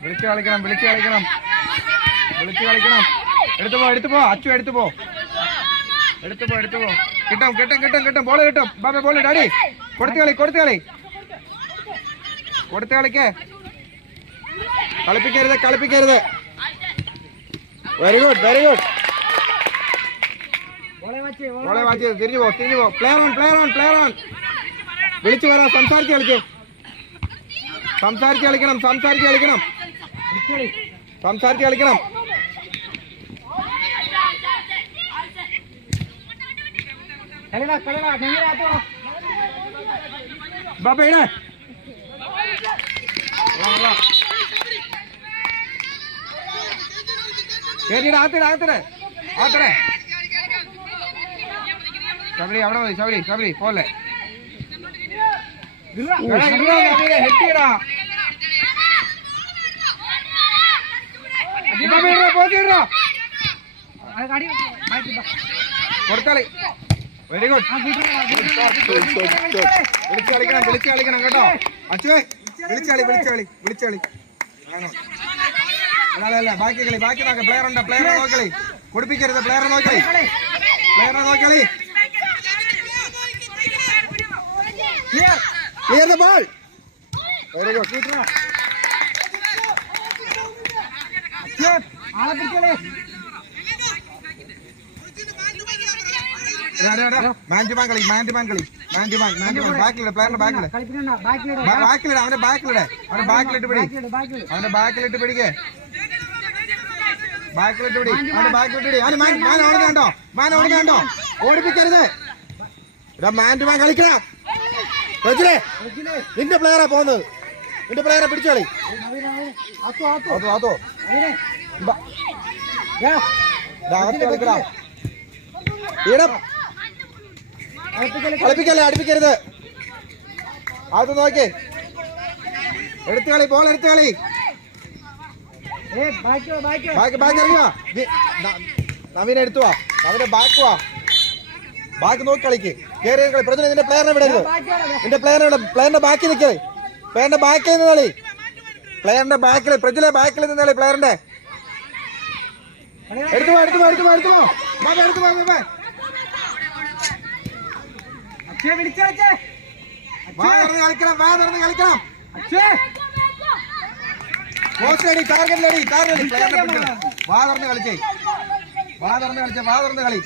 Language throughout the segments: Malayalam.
വിളിച്ചു കളിക്കണം എടുത്തു പോ അച്ചു എടുത്തു പോ കിട്ടും ബോള് കിട്ടും ബാബേ ബോള് ഡാഡി കൊടുത്തു കളിക്കേ കളിപ്പിക്കരുത് വെരി ഗുഡ് ബോളെ വാച്ച് തിരിഞ്ഞു പോ പ്ലെയർ ഓൺ വിളിച്ചു വരാം സംസാരിച്ച് കളിക്കണം ബാബയുടെ ആത്തിടെ ശബരി അവിടെ മതി ശബരി പോലെ കൊടുത്താളി വെരി ഗുഡ് വിളിച്ചു കളിക്കണം കേട്ടോ അച്ചുവേ വിളിച്ചാളി അല്ല ബാക്കി നോക്ക പ്ലെയറെ നോക്കളി കുടിപ്പിക്കരുത് പ്ലെയറെ നോക്കളി clear the ball very good മാൻഡിമാൻ കളി ബാക്കിലിടെ പ്ലെയറിന്റെ ബാക്കിലിടെ അവന്റെ ബാക്കിലിട്ട് പിടിക്കേ മാൻ ഓടുന്നുണ്ടോ ഓടിപ്പിക്കരുത് മാൻഡിമാൻ കളിക്കണം നിന്റെ പ്ലെയറാ പോകുന്നത് നിന്റെ പ്ലെയറെ പിടിച്ചോളി അടുപ്പിക്കരുത് അത് നോക്കി ബോൾ എടുത്തു കളി നവീന എടുത്തുവാ നവീനെ ബാക്ക് നോക്കി കളിക്ക് കേറി പ്രജന നിന്റെ പ്ലെയറിനെ വിടരുത് പ്ലെയറിന്റെ ബാക്കി നിൽക്കേ പ്ലെയറിന്റെ ബാക്കിൽ നിന്ന് കളി പ്രജലെ ബാക്കിൽ നിന്ന് കളി പ്ലെയറിന്റെ എടുത്തു കളിക്കണം വാതർന്ന് കളിച്ചേ കളി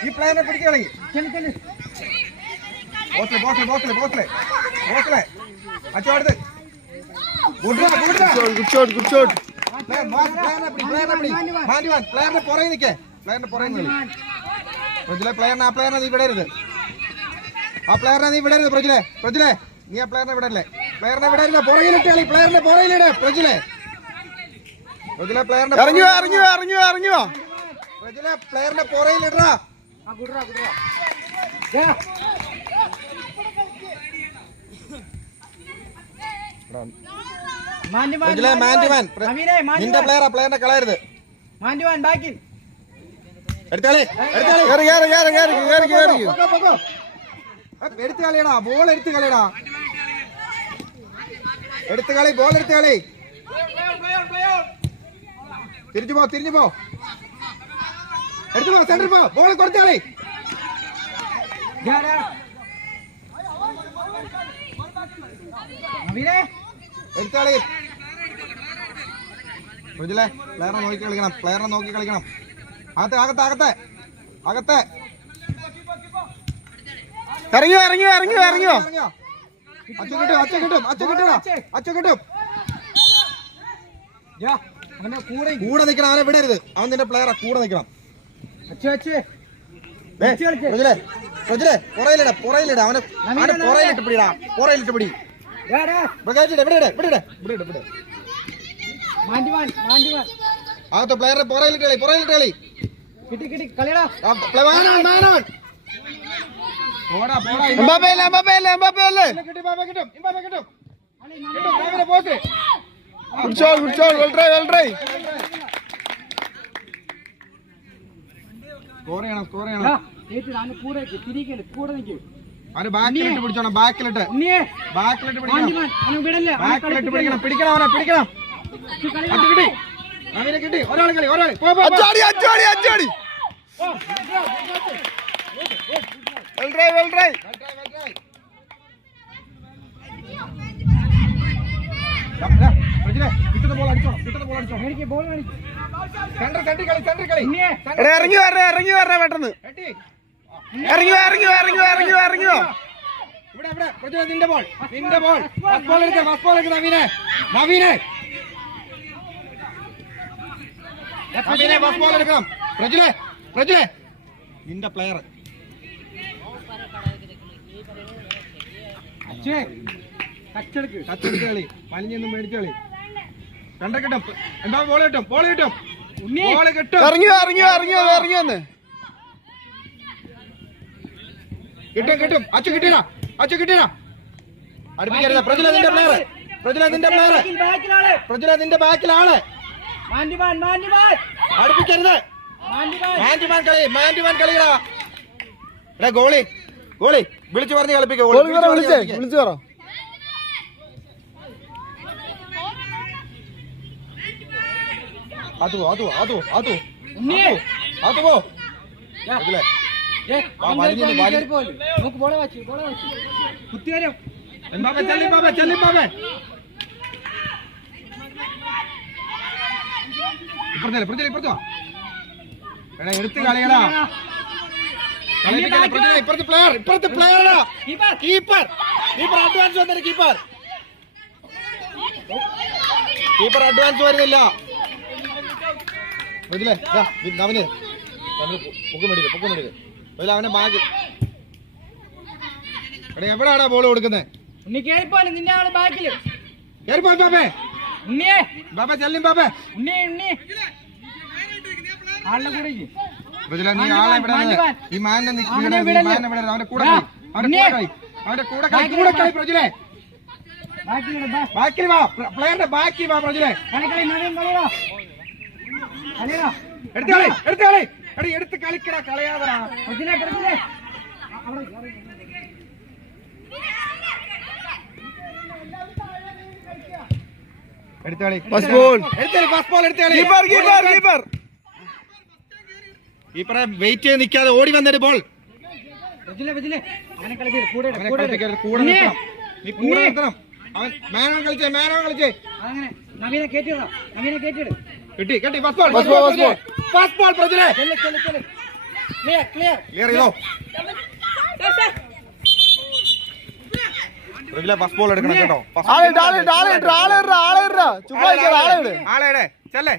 ഈ പ്ലെയറിനെ പിടിച്ചു കളി ബോസിലെ അച്ചോ അടുത്ത് ഗുഡ് പ്ലെയറിന്റെ പുറകെ നിൽക്കേ പ്രജലെ പ്ലെയറിനെ നീ വിടരുത് പ്രജലെ നീ ആ പ്ലെയറിനെ വിടല്ലേ പുറകിലിട്ട് കളി പുറകിലിടെ പ്രജലെ പ്ലെയറിന്റെ പുറകിലിടാ നിന്റെ പ്ലെയറിനെ കളയരുത് എടുത്തു കളിയടാ ബോൾ എടുത്തു കളി തിരിച്ചു പോ എടുത്തു പോ സെന്റർ പോ ബോൾ കൊടുത്തു കളി എടുത്താളി പ്ലെയറിനെ നോക്കി കളിക്കണം അകത്തെ ഇറങ്ങിയോ അച്ഛ കിട്ടും കൂടെ നിക്കണം അവനെ വിടരുത് അവൻ നിന്റെ പ്ലെയറാ കൂടെ നിക്കണം പുറയിലിട അവനെ പുറയിലിട്ട് പിടി അകത്തെ പ്ലെയറെ പുറയിലിട്ട് കളി അവന് ബാക്കിലിട്ട് പിടിച്ചോണം. ബാക്കിലിട്ട് പിടിക്കണം. ബാക്കിലിട്ട് പിടിക്കണം. പിടിക്കണം അവനെ, പിടിക്കണം. അത് കിട്ടി, അവനെ കിട്ടി. ഒരാൾ കളി, ഒരാൾ അച്ചാടി. Well try. കിട്ടുന്ന ബോൾ അടിച്ചോണം. സെന്റർ കളി. ഇറങ്ങി വരണേ പെട്ടെന്ന്. ഇറങ്ങി വാ. ഇവിടെ പ്രജുല, നിന്റെ ബോൾ. ഫസ്റ്റ് ബോൾ എടുക്ക നവീനെ. ഫസ്റ്റ് ബോൾ എടുക്കണം. പ്രജുലെ നിന്റെ പ്ലെയർ. ടച്ചെടുക്ക കളി, വലിഞ്ഞൊന്നും മേടിച്ച കളി. കണ്ട കിട്ടും. എന്താ ബോൾ കിട്ടും. ഇറങ്ങി വന്ന് കിട്ടും. അച്ചു കിട്ടിയടാ. അടുപ്പിക്കരുത്. പ്രജുല നിന്റെ ബാക്കിലാണ്. അടുപ്പിക്കരുത്. മാൻഡുമാൻ കളികളാ. ഗോളി വിളിച്ചു പറഞ്ഞ് കളിപ്പിക്കോ. വിളിച്ചു പറ. അത് പോ. എടുത്ത് കളിയടാ. ഇപ്പുറത്തെ പ്ലെയർ കീപ്പർ അഡ്വാൻസ് വന്നിട്ട് കീപ്പർ അഡ്വാൻസ് വരുന്നില്ല. അവന് പൊക്കുമേടിക്ക്. അവനെ ബാഗ് എവിടാടാ ബോൾ കൊടുക്കുന്നത്? അവന്റെ കൂടെ കളി പ്രജുലെ. ബാക്കിൽ വാ, പ്ലെയറിന്റെ ബാക്കി വാ പ്രജുലെ. എടുത്ത് കളിക്കടാ, കളയാതടാ. കീപ്പറെ വെയിറ്റ് ചെയ്ത് നിൽക്കാതെ ഓടി വന്നിട്ട് ബോൾ. കിട്ടി. ഫസ്റ്റ് ബോൾ പ്രജുലെ. ഫസ്റ്റ് ബോൾ എടുക്കണം കേട്ടോ. ആളെ ചെല്ലേ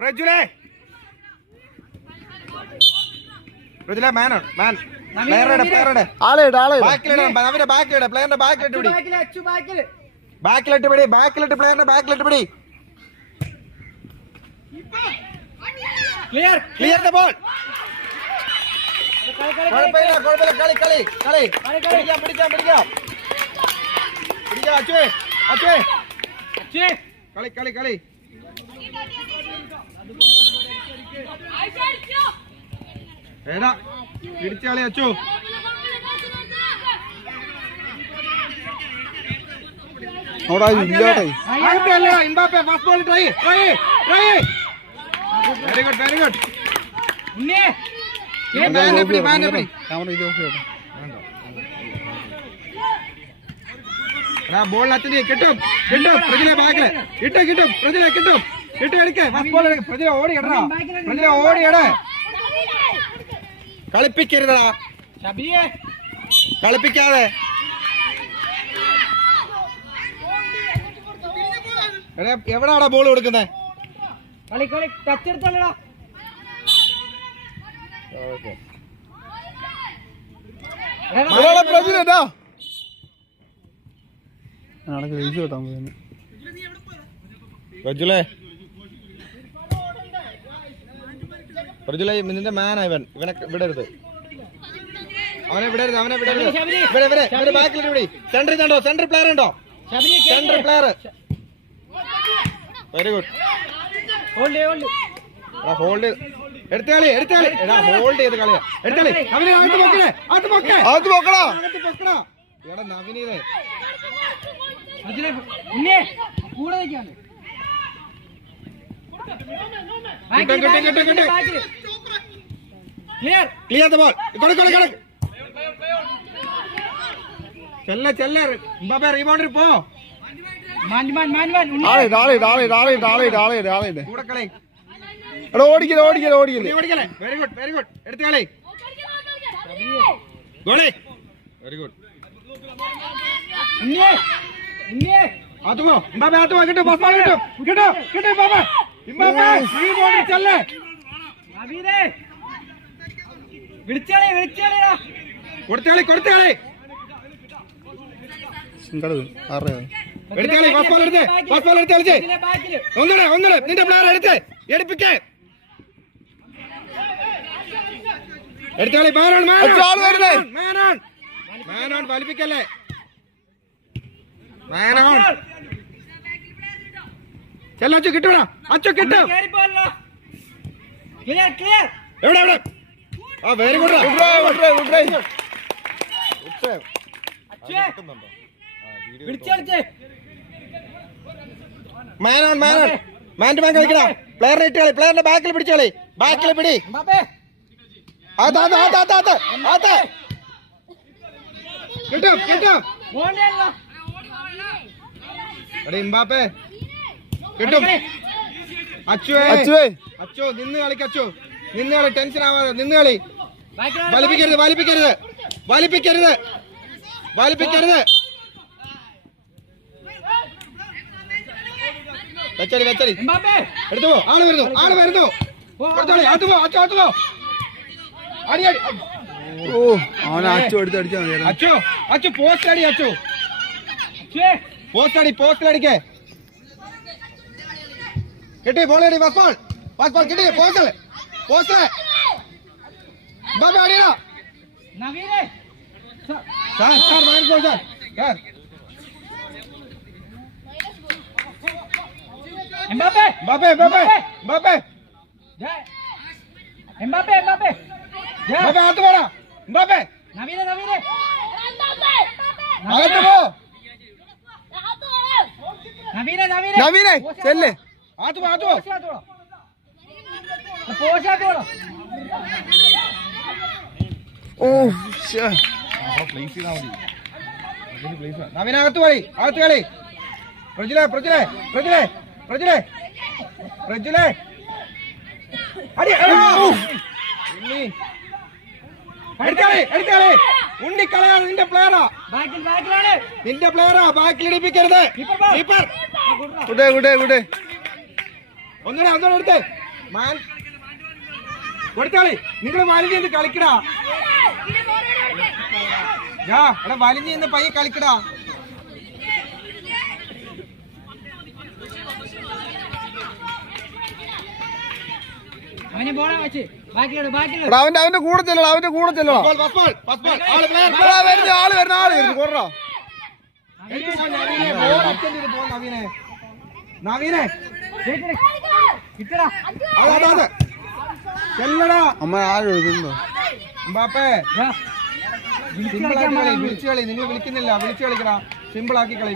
പ്രജുലെ. മാൻ അവന്റെ ബാക്കിലിട്ട് പ്ലെയറിന്റെ ബാക്കിലിട്ട് പിടി. Clear the ball. കുഴപ്പമില്ല. പിടിക്കാം. കളി. ഏടാ പിടിച്ചാളി അച്ചു. Very good. ബോളിനത്തിന് കിട്ടും. പ്രജുലെ ബാക്കില് കിട്ടും. പ്രജുലെ കിട്ടും. പ്രജുല ഓടിയടാ. കളിപ്പിക്കരുതാ, കളിപ്പിക്കാതെ. എവിടാടാ ബോൾ കൊടുക്കുന്നത്? നിന്റെ മാനാ ഇവനെ വിടരുത്. അവനെ വിടരുത്. ബാക്കിലിട്ട് വിടി. സെന്റർ പ്ലെയർ ഉണ്ടോ? Very good. ഹോൾഡ് എടുത്തളി എടാ ഹോൾഡ് ചെയ്ത് കളിയാ എടുത്തളി നവീനെ അകത്ത് പൊക്കടാ എടാ നവീനെ ക്ലിയർ ദ ബോൾ കൊടു ചെല്ല എംബാപ്പെ റീബൗണ്ടിൽ പോ കൂടെ കളി ഓടിക്കല്ലേ വെരി ഗുഡ് എടുത്ത് കളി ഗോളി വെരി ഗുഡ് ആത്തുമോ എംബാപ്പെ കിട്ടും എംബാപ്പെ റീബൗണ്ടിൽ ചെല്ലേ കൊടുത്തളി ഒന്നൂടെ നിന്റെ പ്ലെയർ എടുപ്പിക്കേ എടുത്തോളി മാനോൺ വലിപ്പിക്കല്ലേ ചെല്ലച്ചു കിട്ടൂടാ അച്ചു കിട്ടും എവിടെ ആ വെരി ഗുഡ് മാൻ കളിക്കടാ പ്ലെയറിനെ ഇട്ട് കളി പ്ലെയറിന്റെ ബാക്കിൽ പിടിച്ചു കളി ബാക്കിൽ പിടി കിട്ടും എംബാപ്പെ കിട്ടും അച്ചു നിന്ന് കളിക്കച്ചു നിന്ന് കളി ടെൻഷൻ ആവാതെ നിന്ന് കളി വലിപ്പിക്കരുത് വെച്ചടി എടുത്തു ആള് വരുന്നു അച്ചു പോസ്റ്റ് അടിക്കേ കിട്ടി ബോൾ അടി ഫസ്റ്റ് ബോൾ കിട്ടി പോസ്റ്റ് ബാബാ അടിയടാ സാർ മാറിക്കോ സാർ എംബാപ്പെ അകത്ത് പോടാ എംബാപ്പെ അകത്ത് പോ നവീനെ ചെല്ല് അകത്ത് പോ നവീനകത്ത് കളി പ്രജുലേ ഉണ്ണിക്കളയാണ് നിന്റെ പ്ലെയറാ ബാക്കിൽ ഇടിപ്പിക്കരുത് ഒന്നുകൂടെ എടുത്തേ മാൻ കൊടുത്താളി നിങ്ങൾ വലിഞ്ഞ് കളിക്കടാ വലിഞ്ഞ് പയ്യെ കളിക്കടാ അവന്റെ കൂടെ ചെല്ലണം ആള് വരുന്നു കൊറ നവീനെ അമ്മ ആരും എഴുതുന്നുണ്ടോ വിളിച്ചു കളി നിങ്ങൾ വിളിക്കുന്നില്ല വിളിച്ചു കളിക്കടാ സിമ്പിൾ ആക്കി കളി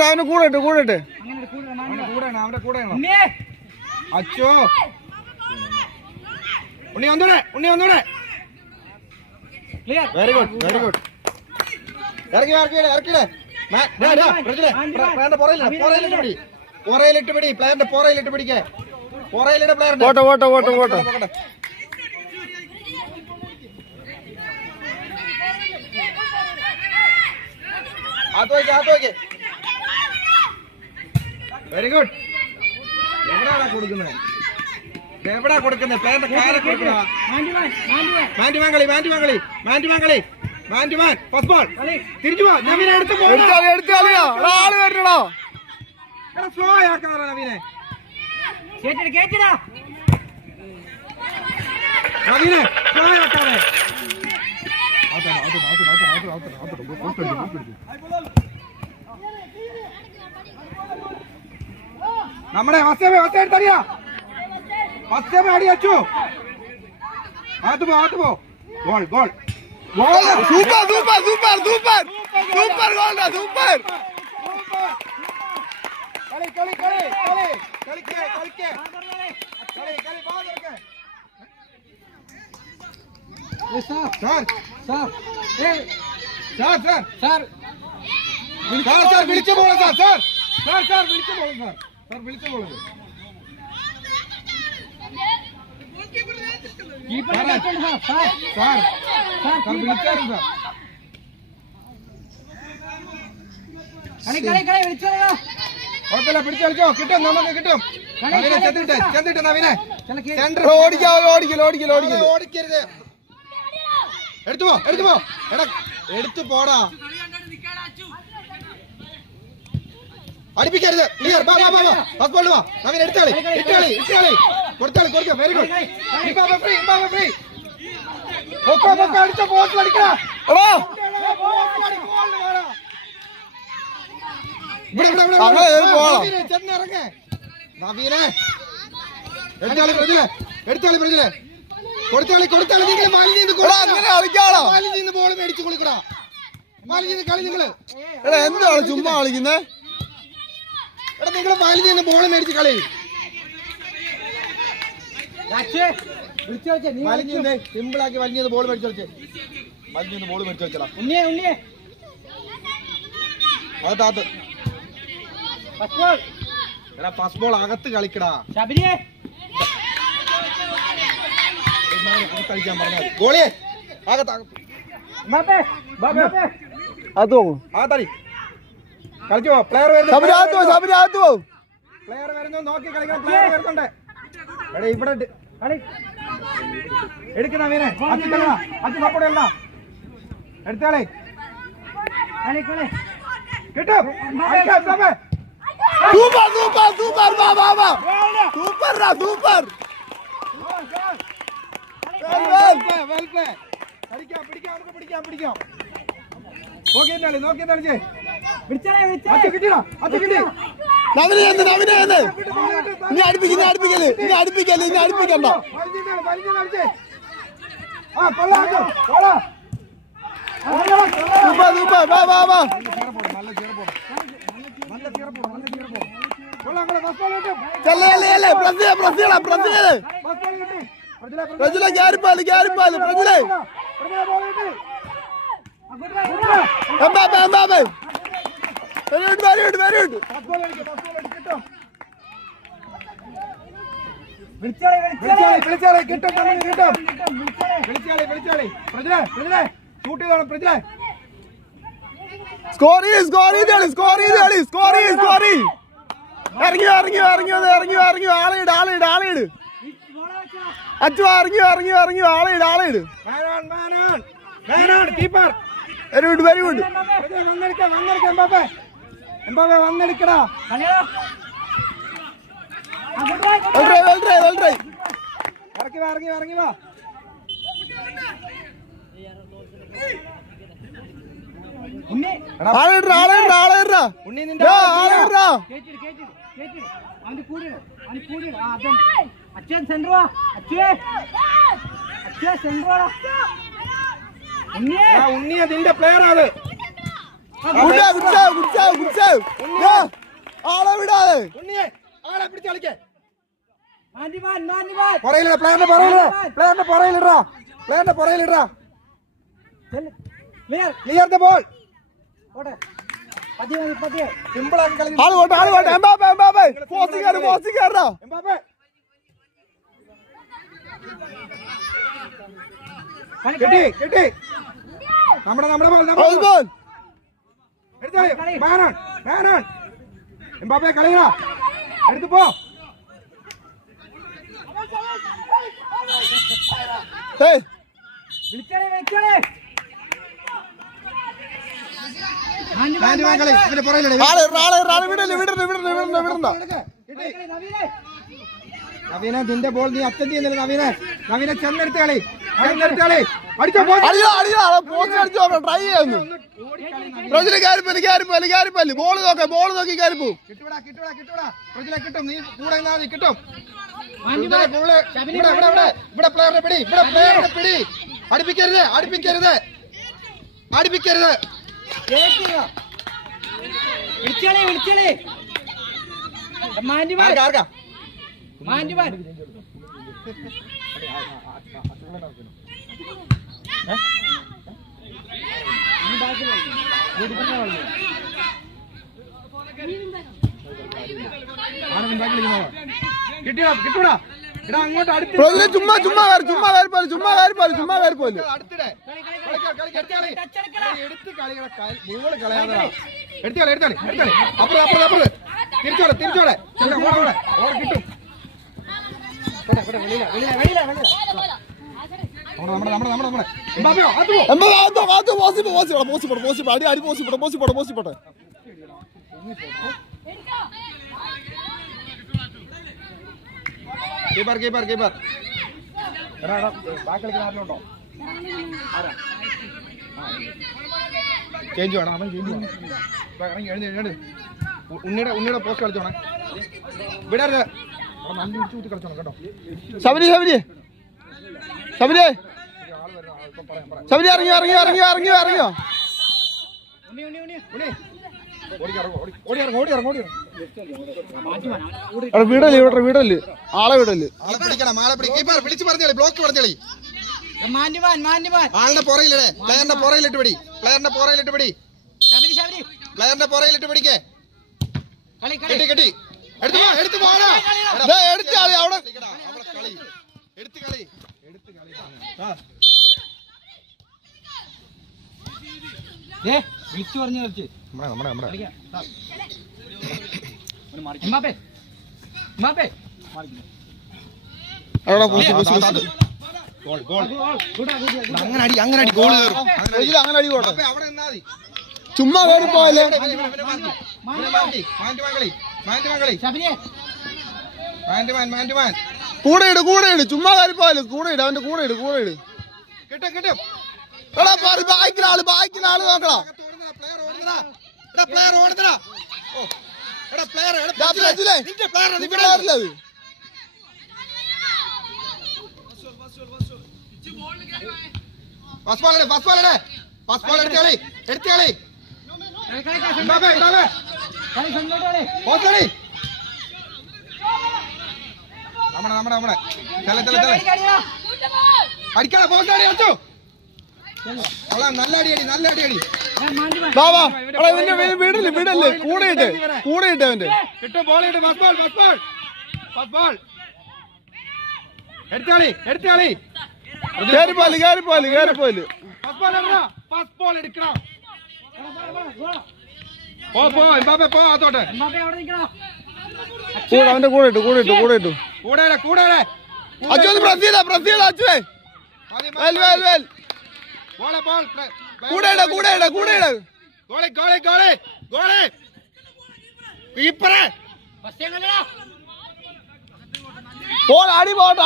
അവന് കൂടെ ഇട്ട് കൂടെയാണ് അവന്റെ കൂടെയാണ് അച്ചോ ഉണ്ണി ഒന്നൂടെ വെരി ഗുഡ് ഇറക്കിടേ പുറയിലിട്ട് പിടി പ്ലെയറിന്റെ പുറയിലിട്ട് പിടിക്കേ പുറയിലിട്ട് പ്ലെയറിന്റെ ഓട്ടോ ആത്തോക്കെ വെരി ഗുഡ് എവിടാ കൊടുക്കുന്നത് പ്ലെയറിന്റെ കാല കൊടുക്കണ മാൻഡുമാൻ ഫസ്റ്റ് ബോൾ തിരിച്ചു പോ നവീനെ എടുത്ത് സ്ലോ ആക്കാ നവീനെ സ്ലോ ആക്കാതെ നമ്മുടെ വസ്തടിയാ ഫസ്റ്റ് ടൈം അടി അച്ചു അകത്ത് പോ goal goal goal super super super super super ഗോൾഡാ സൂപ്പർ കളി കളി കളി കളി കളിക്ക് കളിക്ക് കളി കളി ബോൾ എടുക്ക് sir sir sir sir sir sir വിളിച്ചു പോകണം സാർ സാർ സാർ സാർ വിളിച്ചു പോകണം സാർ സാർ വിളിച്ചു പോകണം സാർ സാർ വിളിച്ചായിരുന്നു സാർ കുഴപ്പമില്ല പിടിച്ചു കളിച്ചോ കിട്ടും നമുക്ക് കിട്ടും നവീനെ ചെന്നിട്ട് നവീനെ സെന്റർ ഓടിക്കരുത് എടുത്തു പോ എടാ എടുത്തു പോടാ അടിപ്പിക്കരുത് ക്ലിയർ ബാ ഫസ്റ്റ് ബോൾ വാ നവീൻ എടുത്താളി ഇട്ടാളി കൊടുത്താളി വെരി ഗുഡ് ഫ്രീ പൊക്കോ അടിച്ച ബോൾ അടിക്കടാ ചെന്നിറങ്ങേ നവീനെ എടുത്താളി പ്രജിലെ കൊടുത്താളി നിങ്ങൾ മാലിന്യം ബോൾ മേടിച്ചു കൊടുക്കടാ മാലിന്യം കളി നിങ്ങള് എന്താണ് ചുമ്മാ കളിക്കുന്നേ എടാ നിങ്ങൾ മാലിന്യം ബോൾ മേടിച്ച് കളി സിമ്പിൾ ആക്കി വലിഞ്ഞത് ബോൾ മേടിച്ചു കളിച്ചേ വലിഞ്ഞത് ബോൾ മേടിച്ചു കളിച്ചടാ അകത്ത് എടാ ഫസ്റ്റ് ബോൾ അകത്ത് കളിക്കടാ കളിക്കാൻ പറഞ്ഞാൽ ഗോളിയെ അകത്താടി കളിച്ചോ പ്ലെയർ വരുന്നു നോക്കി കളിക്കണം പ്ലെയർ വരുന്നുണ്ട് എടാ ഇവിടെ എടുക്കുന്ന മീനെ അച്ഛൻ സപ്പോർട്ട് ചെയ്യണ്ട എടുത്താളേ കിട്ടും super super super super super പിടിക്കാം നോക്കി കിട്ടിയോ നവീനെ ഇനി അടുപ്പിക്കണ്ട സൂപ്പർ സൂപ്പർ പ്രജിലെ ക്യാരിപ്പാല് പ്രജിലെ വെരി ഗുഡ് വിളിച്ചാളെ കിട്ടും ഷൂട്ട് ചെയ്തോളാം പ്രജിലെ സ്കോർ ഇറങ്ങി ആളിട് അച്ചു ഇറങ്ങി ആളിട് കീപ്പർ വെരി ഗുഡ് വന്നെടുക്കടാ ഇറങ്ങി വാ ആളിടാ അച്ഛൻ സെൻട്രോ ഉണ്ണി അതിന്റെ പ്ലെയർ ആണ് ആളെ വിടാതെ ഉണ്ണിയെ ആളെ പിടിച്ച് കളിക്കേ പുറയിലിടാ ക്ലിയർ ദ ബോൾ സിമ്പിൾ ആക്കി കളി എംബാപ്പെ പോസ്റ്റിക്കാരനാ എംബാപ്പെ കിട്ടി നമ്മുടെ ബോൾ എംബാപ്പെ കളിയാ എടുത്തു പോ നവീനെ നിന്റെ ബോൾ നീ അറ്റൻഡ് ചെയ്യുന്നില്ല നവീനെ ചെന്നെടുത്ത് കളി അടിച്ചോ പോസ്റ്റ് അടിച്ചു ട്രൈ ചെയ്യുന്നു പ്രജുല കയറിപ്പല്ല് ബോൾ നോക്കി കയറിപ്പോ കിട്ടും നീ കൂടെ കിട്ടും ഇവിടെ പ്ലെയറിനെ പിടി അടുപ്പിക്കരുത് വിളിച്ചോളേ ആർക്കാ മാൻഡുമാൻ കിട്ടൂടാ അങ്ങോട്ട് അടുത്ത് പ്രജുല ചുമ്മാ കയറിപ്പോല് എടുത്ത് ബോള് കളയാതെ എടുത്തോളെ അപ്പുറം തിരിച്ചോടെ കിട്ടും പോസിപ്പോട്ടെ കീപ്പർ ബാക്കി കളിക്കുന്നുണ്ടോ ചേഞ്ച് വേണം അവൻ ചേഞ്ച് വേണം ഉണ്ണിയുടെ പോസ്റ്റ് കളിച്ചോണേ വിടരുത് നല്ല ഇടിച്ചു കളിച്ചോണം കേട്ടോ ശബരി ഇറങ്ങിയോ വീടല് ആളെ വിടല് വിളിച്ചു പറഞ്ഞോളി ബ്ലോക്ക് പറഞ്ഞോളി ആളുടെ പുറയിലിട്ട് പിടി പ്ലെയറിന്റെ പുറയിലിട്ട് പിടിക്കേ കെട്ടി എടുത്ത് പോടാ എടുത്ത് കളി വിളിച്ചു പറഞ്ഞു കളിച്ച് അങ്ങനെ അടി ഗോൾ ചുമ്മാ കയറി പോയല്ലേ കൂടെ ഇട് ചുമ്മാ കയറി പോയല്ലേ അവന്റെ കൂടെ ഇട് കിട്ടും ബാക്കിലാള് നോക്കണം അടിക്കാ പോസ്റ്റാടി അടിച്ചോ നല്ല അടിയടി വിടല്ലേ കൂടെ ഇട്ട് അവന്റെ കിട്ടും ബോൾ എടുത്താളി കേറിപ്പോല് അവന്റെ കൂടെ ഇട്ടു അച്ഛൻ ബ്രസീൽ അച്ഛേ അടി പോട്ടെ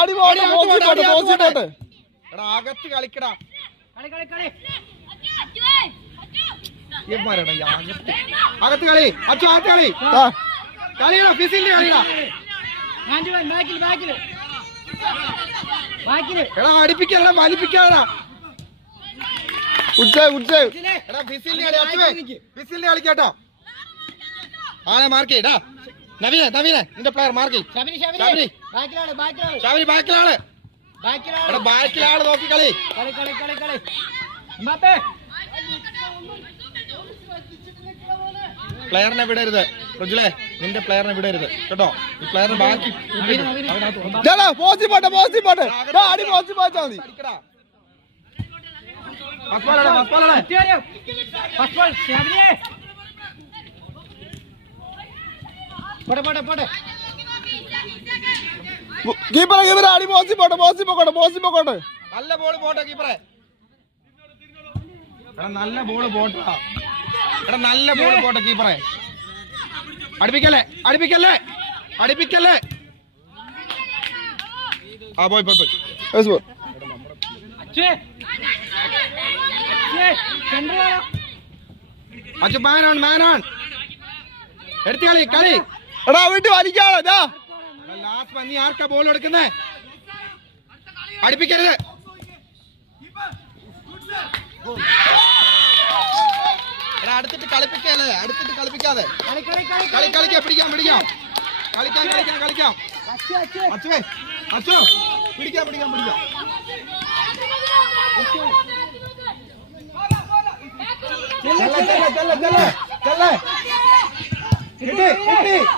അകത്ത് കളിക്കടാ അകത്ത് കളി അച്ഛൻ കളിയടാ ഫിസിലിന്റെ കളിയടാ എടാ അടിപ്പിക്കാടാ വലിപ്പിക്കാടാ ഫിസിലിന്റെ കളിക്കാട്ടോ ആളെ മാർക്ക് ചെയ്യടാ നവീന നിന്റെ പ്ലെയർ മാർക്ക് ബാക്കിലാള് നോക്കി കളി പ്ലെയറിനെ വിടരുത് പ്രജുലേ നിന്റെ പ്ലെയറിനെ വിടരുത് കേട്ടോ ഈ പ്ലെയറിന് ബാക്കി പോട്ടെ അടി പോച്ചാ മതി കീപ്പറെ അടി പോക്കോട്ടെ നല്ല ബോൾ പോട്ടെ കീപ്പറെ നല്ല ബോൾ പോട്ടാ നല്ല ബോൾ പോട്ടെ കീപ്പറെ അടുപ്പിക്കല്ലേ ആ പോയി അച്ചു മാൻ ഓൺ എടുത്ത് കളി എടാ വീട്ടിൽ വലിക്കാളോ ലാസ്റ്റ് നീ ആർക്കാ ബോൾ എടുക്കുന്നേ അടുപ്പിക്കരുത് അടുത്തിട്ട് കളിപ്പിക്കാതെ കളിക്കാം പിടിക്കാം അച്ചുവേ അച്ചു പിടിക്കാം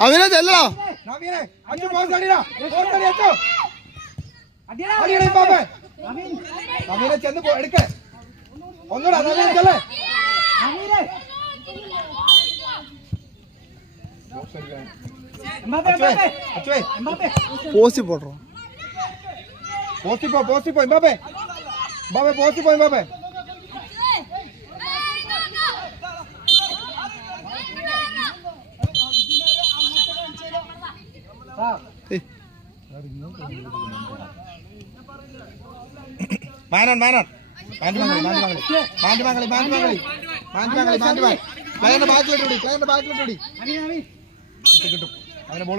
അവനെ ചെല്ലടാ നവീനെ അച്ചു പോസ് അടിടാ അച്ചു നവീനെ ചെന്ന് എടുക്ക ഒന്നുകൂടാ നവീനെ ചെല്ലേ പോസ്റ്റ് പോട്ടോ പോസ്റ്റ് പോ എംബാപ്പേ പോസ്റ്റ് പോ എംബാപ്പേ മാനോൺ പ്ലെയറിന്റെ ബാക്കിലിട്ട് കിട്ടും അവനെ ബോൾ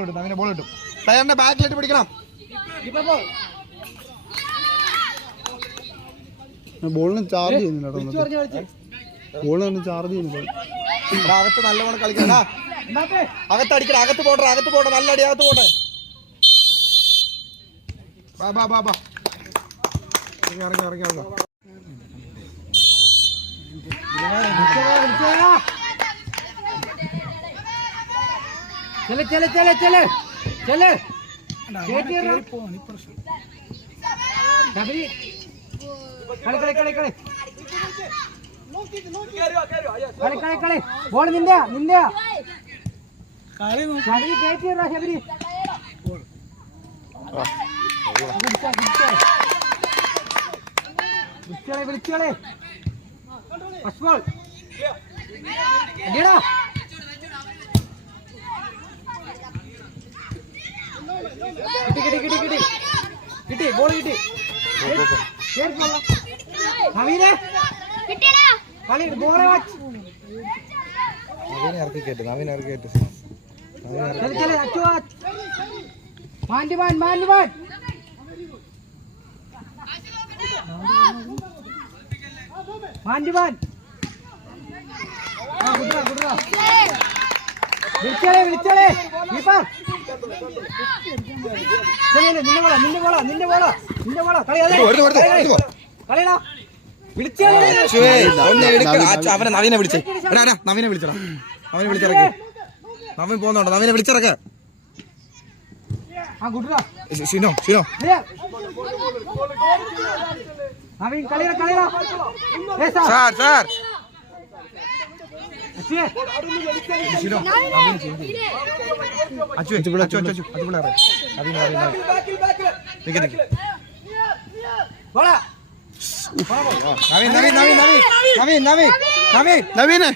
കിട്ടും പ്ലെയറിന്റെ ബാക്കിലിട്ട് പിടിക്കണം ബോളിന് ചാർജ് ചെയ്യുന്നില്ല ബോളിന് ചാർജ് ചെയ്യുന്നില്ല അകത്ത് നല്ലവണ്ണം കളിക്കണ അകത്ത് അടിക്കണം അകത്ത് പോട്ടെ നല്ല അടി അകത്ത് പോട്ടെ ബാ ഇറങ്ങി चले ബോൾ നിന്റെ ശബരി കേറ്റിയറാ ശബരി വിളിച്ചോളെ ഫസ്റ്റ് ബോൾ അടിയടാ കിട്ടി ബോൾ കിട്ടി നവീനെ കളി ബോളെ നവീനെ ഇറക്കി കേട്ട് മാൻഡിമാൻ വിളിച്ചോളെ കീപ്പർ നിന്റെ ബോളാ കളിയാ അവനെ നവീനെ വിളിച്ചേ നവീനെ വിളിച്ചടാ വിളിച്ചിറക്കി നവീൻ പോകുന്നുണ്ടോ നവീനെ വിളിച്ചിറക്ക ഷിനോ സാർ നവീനെ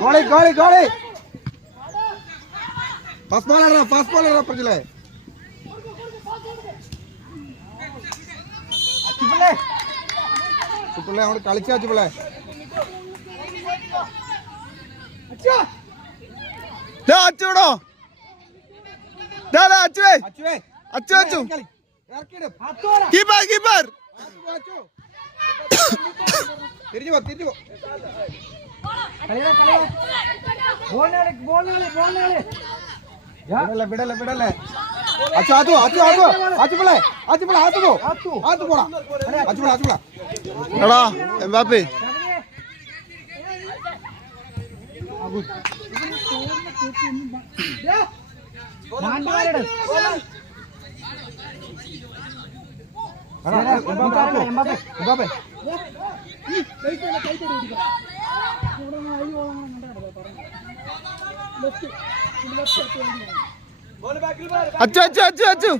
ഗോളി ഫാസ്റ്റ് ബോളർ പ്രജിലെ ചുപ്പിള്ളേ അങ്ങോട്ട് കളിച്ചാ ചുപ്പിള്ളേ അച്ചുടോ അച്ചു കീപ്പർ തിരിഞ്ഞു പോ വിടല്ലേ എടാ എംബാപ്പേ അച്ചു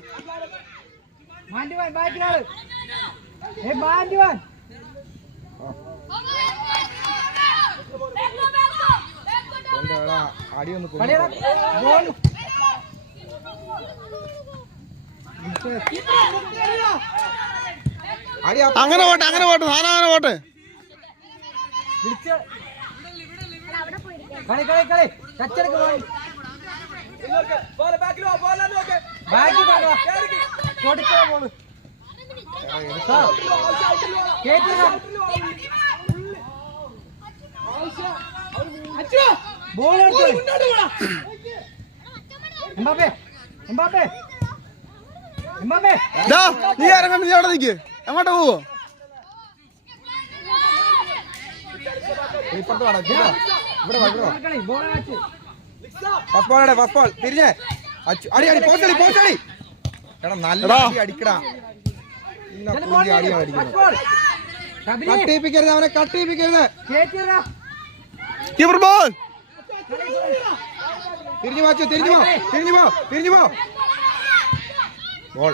മാൻഡിവാൻ ബാക്കിലാണ് മാൻഡിവാൻ അടിയൊന്ന് കളിയടാ ഗോൾ അടി അങ്ങനെ പോട്ടെ സാധനം അങ്ങനെ പോട്ടെ. വിളിച്ച് കളി കളി കളി ടച്ചെടുക്ക് ബാക്കി കൊടുക്കോ ball ball Mbappé Mbappé Mbappé നീ ഇറങ്ങണ്ട, നീ അവിടെ നിൽക്ക്. എങ്ങോട്ട് പോവോ? ഇപ്പുറത്ത് വേണം ഇവിടെ ബോൾ ഫസ്റ്റ് ബോൾ തിരിഞ്ഞേ അടി അടി പോസ്റ്റടി എടാ നല്ല അടി അടിക്കടാ. കട്ടിപ്പിക്കരുത്, അവനെ കട്ടിപ്പിക്കരുത്. Keeper ball. തിരിഞ്ഞു പോ ബോൾ.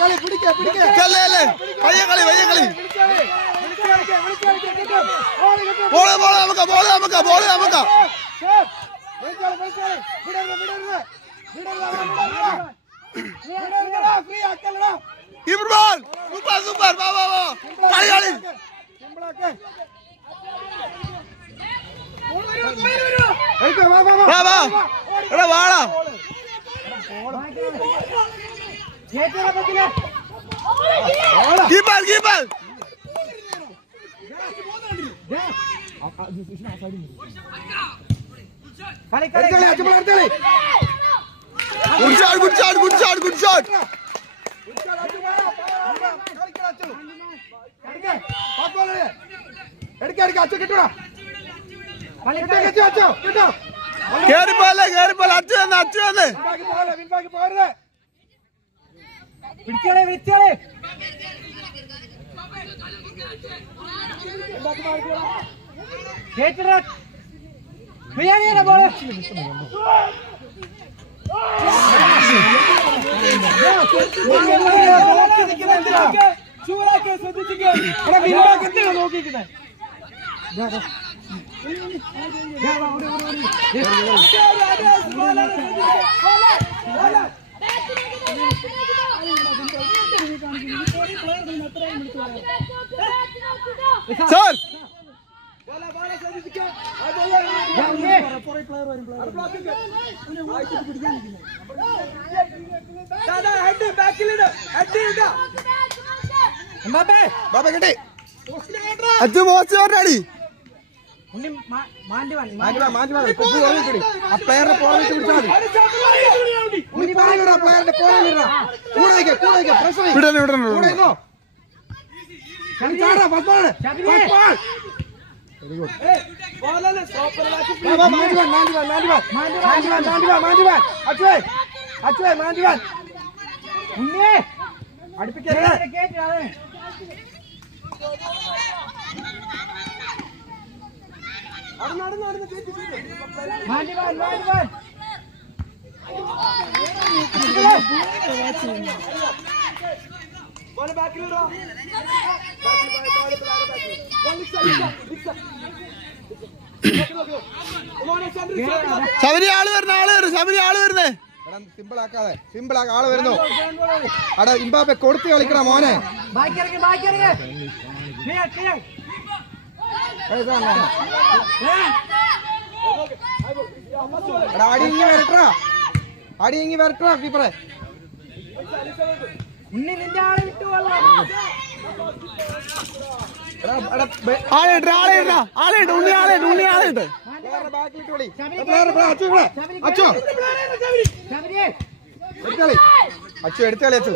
കളി പിടിക്ക വയ്യ കളി ബോള് കീപ്പർ ബോൾ. സൂപ്പർ വാ കളി വാ എടാ വാടാ. Keeper good shot. കേറിപ്പോലെ അച്ചു വന്ന് വിളിച്ചോളെ ബോള് നോക്കിക്കുന്നേ സാർ കിട്ടി. അച്ചു പോസ്റ്റ് പറഞ്ഞാടി. ആ പ്ലെയറിന്റെ പോയിന്റ് പിടിച്ചാൽ മതി. പ്ലെയറിന്റെ പോയിന്റ് പ്രശ്നം ശബരി ആള് വരുന്നേ. സിമ്പിൾ ആക്കാതെ ആള് വരുന്നു. അവിടെ ഇമ്പാപ്പെ കൊടുത്ത് കളിക്കണം മോനെ. അടിയെങ്കി വരട്ടാ കീപ്പറെ. ആളിട്ട് അച്ചു എടുത്തളി അച്ചു.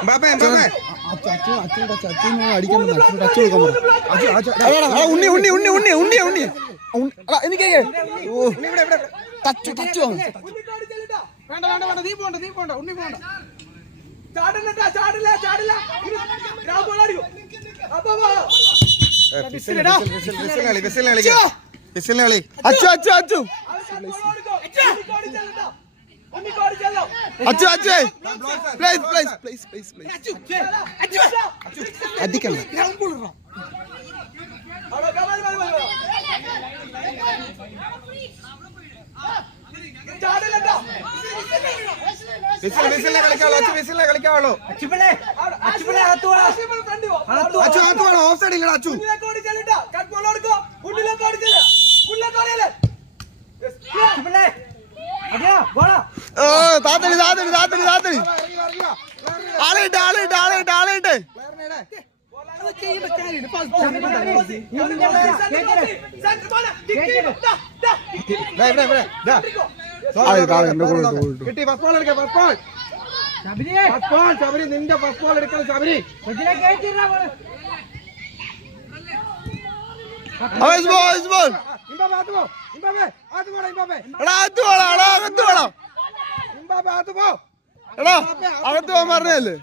എംബാപ്പെ എംബാപ്പെ ഉണ്ണി ഉണ്ണി ഉണ്ണി ഉണ്ണി ഉണ്ണി ഉണ്ണി എനിക്ക് ടച്ച് ടച്ച് വേണ്ട വേണ്ട വേണ്ട നീ പോണ്ട ഉണ്ണി പോണ്ട Achu Achu Achu Achu Achu please please please please please അടിക്കണ്ട കളിക്കാവുള്ളൂ ഓഫ് സൈഡ് ഇല്ലടാ അച്ചു താത്തടി താത്തടി താത്തടി താത്തടി ആളിട്ട് ആളിട്ട് ആളിട്ട് ആളിട്ട് കിട്ടി ഫസ്റ്റ് ബോൾ എടുക്കാം ശബരി നിന്റെ ഫസ്റ്റ് ബോൾ എടുക്കണം ശബരി അകത്ത് പോകാൻ പറഞ്ഞല്ലേ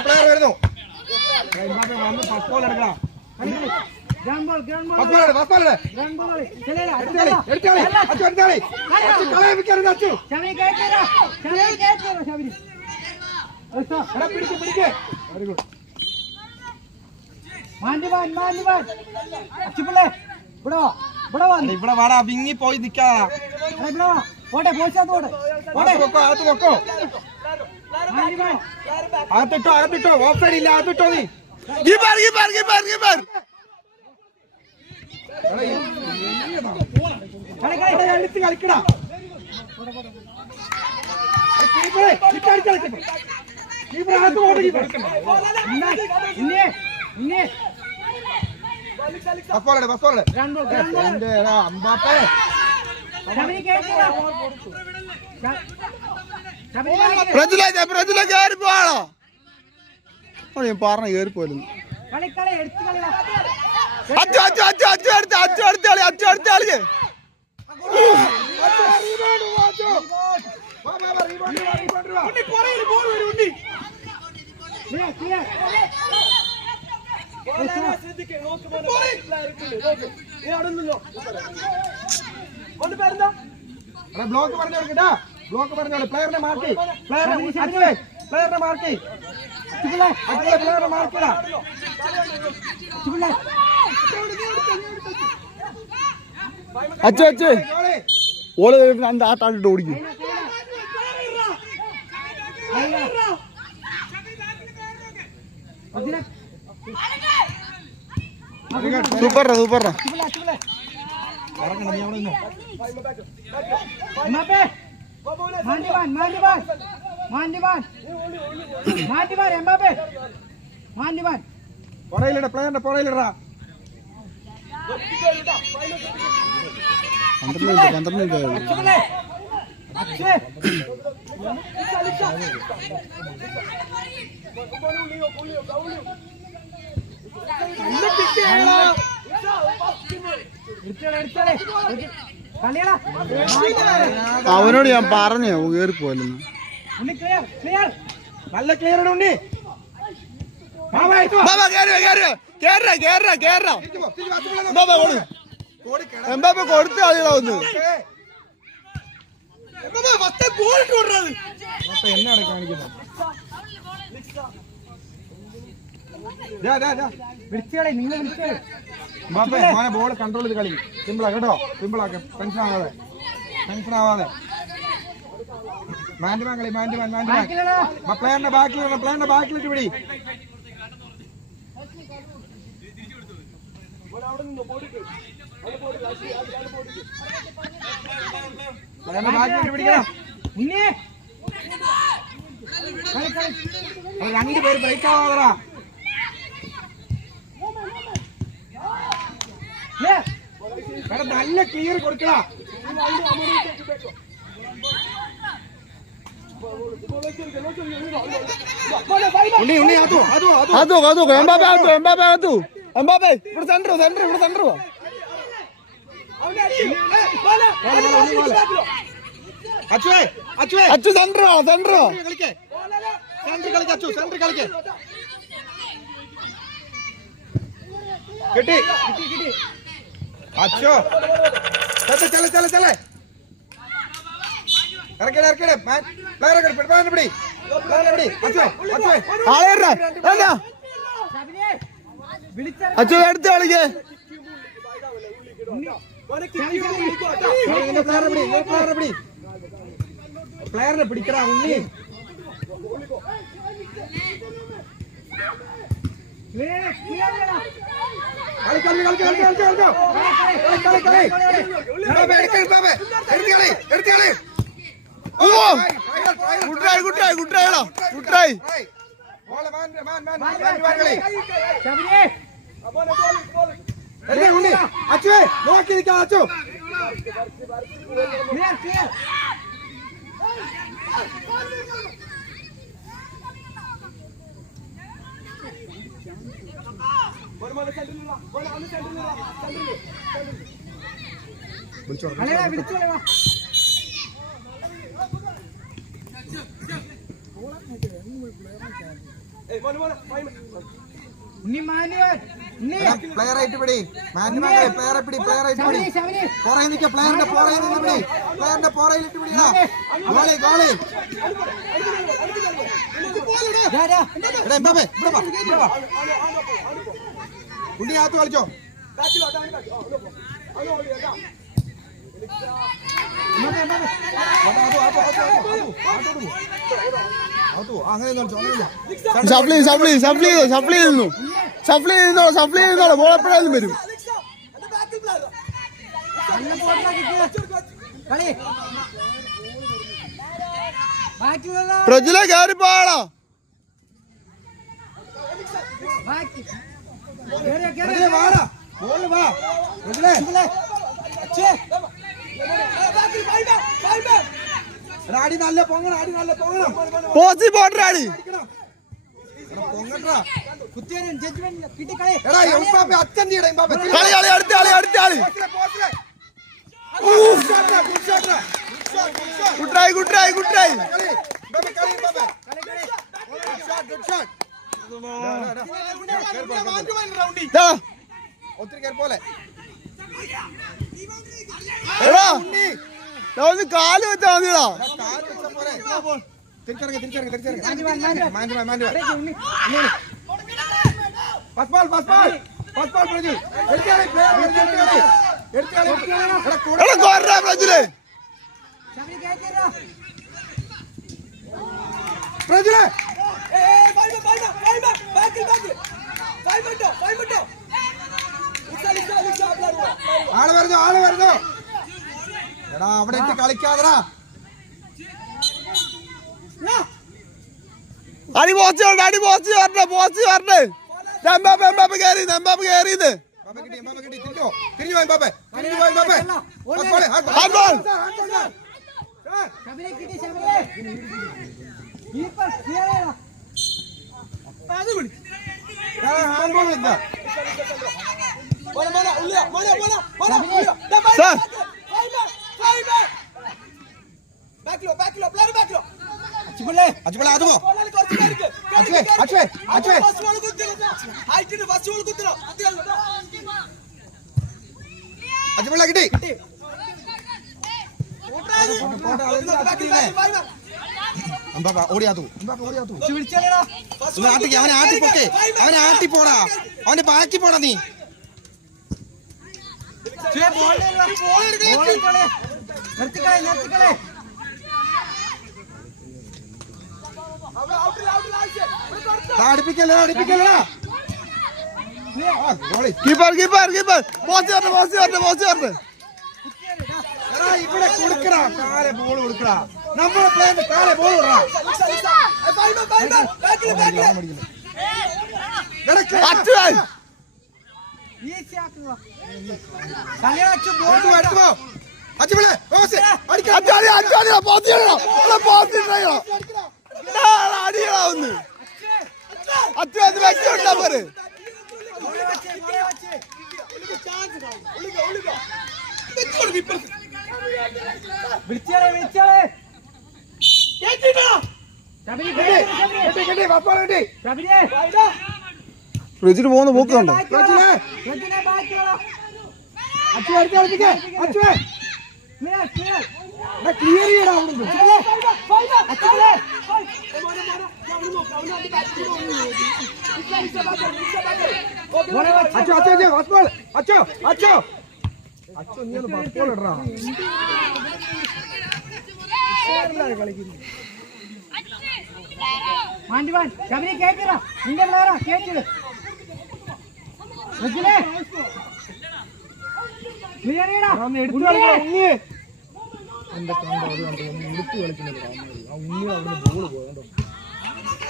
പ്ലെയർ വരുന്നു ഫസ്റ്റ് ബോൾ എടുക്കണം ഇവിടെ വാടാ വിങ്ങി പോയി നിക്കാ അകത്തിട്ടോ ഓഫ് സൈഡ് ഇല്ല അകത്തിട്ടോ നീ കളിക്കടാ പറഞ്ഞ കേറി പോയിരുന്നു അച്ചു അച്ചു അച്ചു അച്ചു അടുത്ത് അച്ചു അടുത്ത കളി അച്ചു അടുത്ത കളി ബ്ലോക്ക് പറഞ്ഞു കൊടുക്കട്ടാ ബ്ലോക്ക് പറഞ്ഞോളൂ പ്ലെയറിനെ മാർക്ക് പ്ലെയറിനെ മാർക്ക് പ്ലെയറിനെ മാർക്കിടാ അച്ചു അച്ചു ഓള് രണ്ട് ആട്ടാണ്ടിട്ട് ഓടിക്കും സൂപ്പറാ സൂപ്പറാ പുറയിലിടാ പ്ലെയറിന്റെ പുറയിലിടാ 12 മിനിറ്റ് അവനോട് ഞാൻ പറഞ്ഞു കേറി പോലെന്ന് നല്ല ക്ലിയർ ഉണ്ണി എംബാപ്പെ കൊടുത്ത് കളികളാ ഒന്ന് എന്നാണ് കാണിക്കുന്നത് മോനെ ബോൾ കൺട്രോൾ ചെയ്ത് കളി സിമ്പിളാ കേട്ടോ സിമ്പിളാക്കാം ടെൻഷൻ ആവാതെ മാൻഡുമാൻ കളി മാൻഡുമാൻ പ്ലെയറിന്റെ ബാക്കിലിട്ട് പിടി പ്ലെയറിന്റെ ബാക്ക് പിടിക്കണം. ഉണ്ണി കളി കളി അവർ രണ്ടുപേര് ബ്രേക്ക് ആവാതടാ. ലേ എടാ നല്ല ക്ലിയർ കൊടുക്കടാ. ഉണ്ണി ഉണ്ണി അതോ അതോ അതോ അതോ എംബാപ്പെ അകത്തു എംബാപ്പെ ഇവിടെ സെന്റർ വാ. അച്ചുവേ അച്ചുവേ അച്ചു സെന്റർ വാ കളിക്കേ. സെന്റർ കളിക്ക് അച്ചു, സെന്റർ കളിക്ക്. കിട്ടി അച്ചു. ചല ഇറക്കടേ പ്ലെയറെ പിടി. അച്ചുവേ ആളെ ശബരിയെ വിളിച്ച അച്ചു എടുത്ത് കളിക്കേ. പ്ലെയറിനെ പിടിക്കടാ ഉണ്ണി. ഗുഡ് ശബരിയെ അച്ചുവേ നോക്കി നിൽക്കാം അച്ചു. ക്ലിയർ ക്ലിയർ കളയാ വിളിച്ചോളെ വാ ഉണ്ണി മാനുവൽ ഉണ്ണി പ്ലെയർ ആയിട്ട് പിടി. പ്ലെയറെ പിടി. ശബരി ശബരി പുറകെ നിൽക്കുക. പ്ലെയറിന്റെ പുറകെ നിന്ന് പിടി. പ്ലെയറിന്റെ പുറകിലിട്ട് പിടിക്കടാ. ഗോളി ദാ ദാ എടാ എംബാപ്പെ ഇവിടെ വാ. ഉണ്ണി അകത്ത് കളിച്ചോ. സപ്ലി ചെയ്യുന്നോളൂ ബോൾ എപ്പോഴായാലും വരും. നല്ല ബോളിലാക്കി കളി ബാക്കിയുള്ള പ്രജിലെ കയറി പോടാ. ബാക്കി വാടാ ബോളിൽ വാ. അടി നല്ല പൊങ്ങണം. പോസി പോട്ടറാടി. പൊങ്ങട്ടാ. കുത്തിയരും ജഡ്ജ്മെന്റ് കിട്ടി കളി എടാ എംബാപ്പെ അറ്റൻഡ് കളി അടുത്ത കളി. ഗുഡ് ട്രൈ ഒത്തിരി കേറി പോലെ. എടാ ഒന്ന് കാല് വെച്ചാ മതിടാ. തിരിച്ചിറങ്ങി. എടാ കോർണ പ്രജിലെ ശബരി കേറ്റിരാ ആള് വരുന്നു. എടാ അവിടെ ഇട്ട് കളിക്കാതെടാ. അടി പോസ്റ്റ് വരട്ടെ. എംബാപ്പെ കയറിയത്. എംബാപ്പെ കിട്ടി. തിരിഞ്ഞു പോ എംബാപ്പെ. ഹാൻഡ്ബോൾ. ശബരി കിട്ടി ശബരി കീപ്പർ ക്ലിയർ ഹാൻഡ്ബോൾ എന്താ? സാർ അച്ചുപിള്ള അത് പോ. അച്ചുവേ അച്ചുപിള്ള കിട്ടി. ഓടിയാത്തു. വിളിച്ചോളാ അവനെ ആട്ടിപ്പോടാ. അവന്റെ ബാക്കി പോടാ നീ. നിർത്തിക്കളെ അടുപ്പിക്കല്ലടാ. കീപ്പർ പോസ്റ്റ് വരട്ടെ. ഇവിടെ കൊടുക്കടാ. കാലെ ബോൾ കൊടുക്കടാ നമ്മുടെ പ്ലേയറിന്റെ കാലെ ബോൾ കൊടുക്കടാ അടികളാവുന്നു അച്ഛൻ അത് വെച്ചോണ്ടാ പോരെ ഫ്രിഡ്ജിന് പോകുന്ന പോക്കുണ്ടോ ക്ലിയർ ചെയ്യടാ അച്ചോ അച്ചോ അച്ചോ അച്ചോ അച്ചോ നീ ഒന്ന് ബോൾ ഇടറാ മാണ്ടിവാൻ ശബരി കേക്കറ നിന്റെ പ്ലെയറാ കേക്കിട് റജിലേ ക്ലിയർ ചെയ്യടാ ഒന്ന് എടുത്തു കളിക്കടാ ഉണ്ണി എന്റെ കണ്ട ഒരു കണ്ട ഒന്ന് എടുത്തു കളിക്കുന്നത് ആ ഉണ്ണി അവിടെ ബോൾ പോയണ്ടോ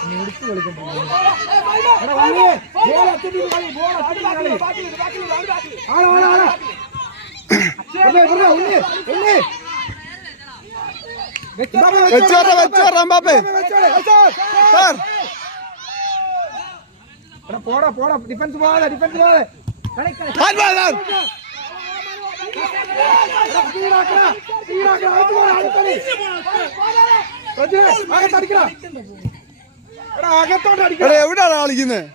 ഒന്ന് എടുത്തു കളിക്കണ്ട എടാ ഉണ്ണി ബോൾ അത്തിട്ട് കളി ബോൾ അത്തിട്ട് കളി ആളോ ആളോ ആളോ ഉണ്ണി ഉണ്ണി വെച്ചോറാ ബാപ്പേ സാർ എടാ പോടാ പോടാ ഡിഫൻസ് പോവാതെ എവിടെയാണ് കളിക്കുന്നത്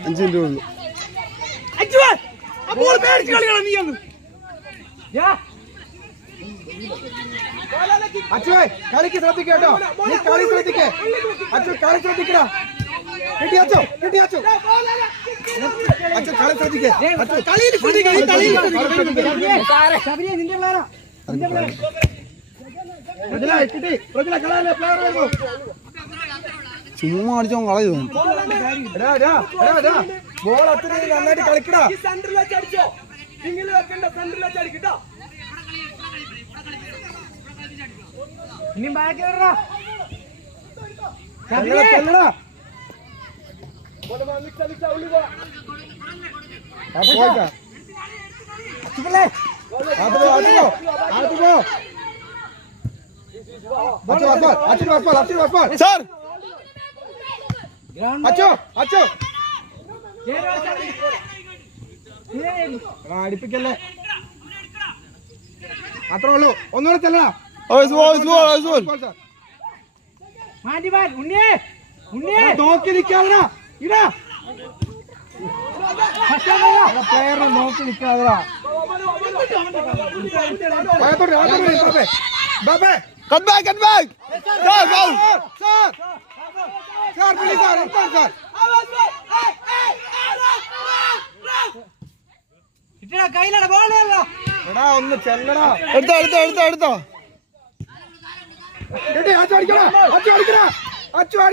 5 മിനിറ്റ് ഉള്ളു അച്ഛേ കളിക്ക് ശ്രദ്ധിക്കട്ടോ നീ കളി ശ്രദ്ധിക്കേ അച്ഛൻ കളി ശ്രദ്ധിക്കടാ കിട്ടിയാച്ചോ അച്ഛൻ കളി ശ്രദ്ധിക്കേ ചുമ്മാ അടിച്ചോ കളയോ ബോൾ അത്ര നന്നായിട്ട് കളിക്കടാ ഇനി ബാക്ക് കേറടാ ചെല്ലടാ സാർ അച്ചോ അച്ചോ അടിപ്പിക്കല്ലേ അത്രേ ഉള്ളൂ ഒന്നുകൂടെ ചെല്ലടാ മാണ്ടിവാൻ ഉണ്ണിയേ നോക്കി നിൽക്കാതെടാ ഇടാ പ്ലെയറിനെ നോക്കി നിൽക്കാതെടാ Cut back! Sir, foul! Sir, please, sir, return, sir. ഇട്ടടാ കൈയിലട ബോൾ അല്ലോ എടാ ഒന്ന് ചെല്ലടാ എടുത്തോ എടേ അച്ചു അടിക്കടാ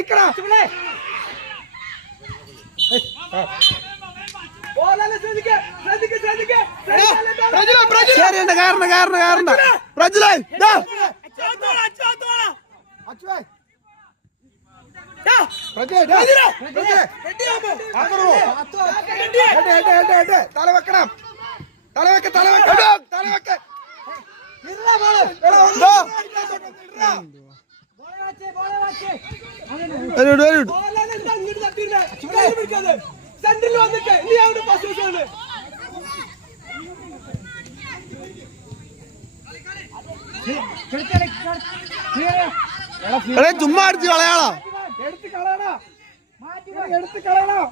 കാരണം തല വെക്കണം ചുമ്മാ അടിച്ച് കളയാളാ എടുത്ത് കളയണോ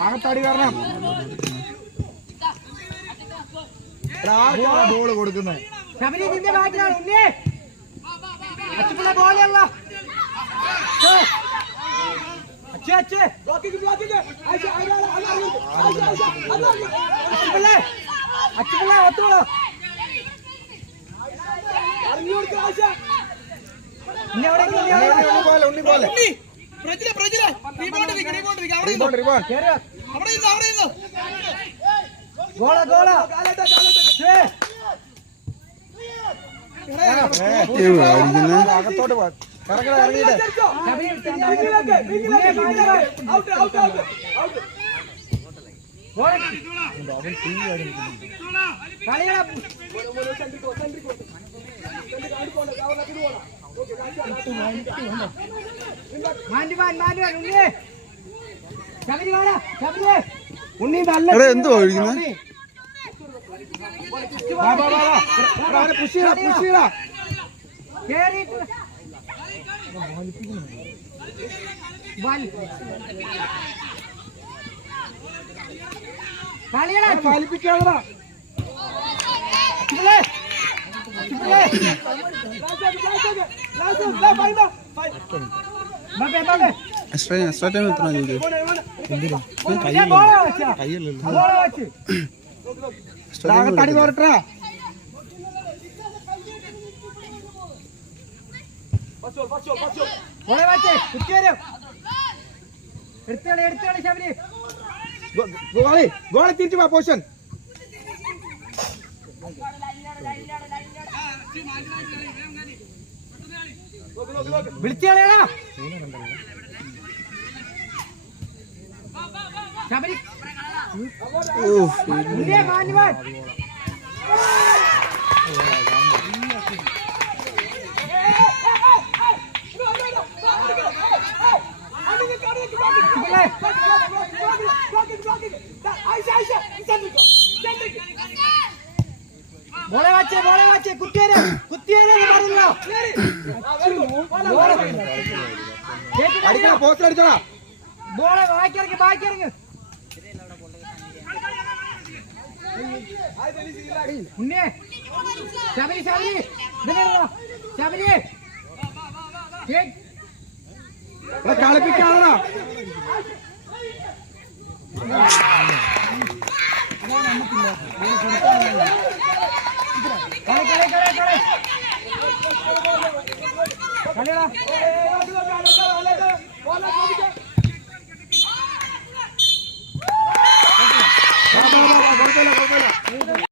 അകത്തടി കാരണം ബോള് കൊടുക്കുന്നത്. ശബരി നിന്റെ ബാറ്റിലാണ് ഉണ്ണി. അച്ചുപിള്ള ബോളല്ല. അച്ചു അച്ചുപിള്ള ഒത്തുകൊള്ളു. ഉണ്ണി പോലെ ഗോള ഗോള അകത്തോട്ട് ഇറങ്ങിയിട്ട് ഉണ്ണി നല്ല എന്തോ ഒഴിക്കുന്നത് ഫലിപ്പിക്കാതെ എക്സ്ട്രാ ടൈം എത്ര തടി പോരട്ടാ. ഗോളി തിരിച്ചു വാ പോഷൻ. വിളിച്ചാളേടാ ശബരി. മാന്യമാൻ ബോളെ വാച്ചേ കുത്തിയേരെ പറഞ്ഞോ. അടിക്കണം, പോസ്റ്റ് അടിച്ചോടാ. ബോളെ ബാക്കിയിറങ്ങി ഉണ്ണേ. ശബരി കളിപ്പിക്കാതാ. കളിടാ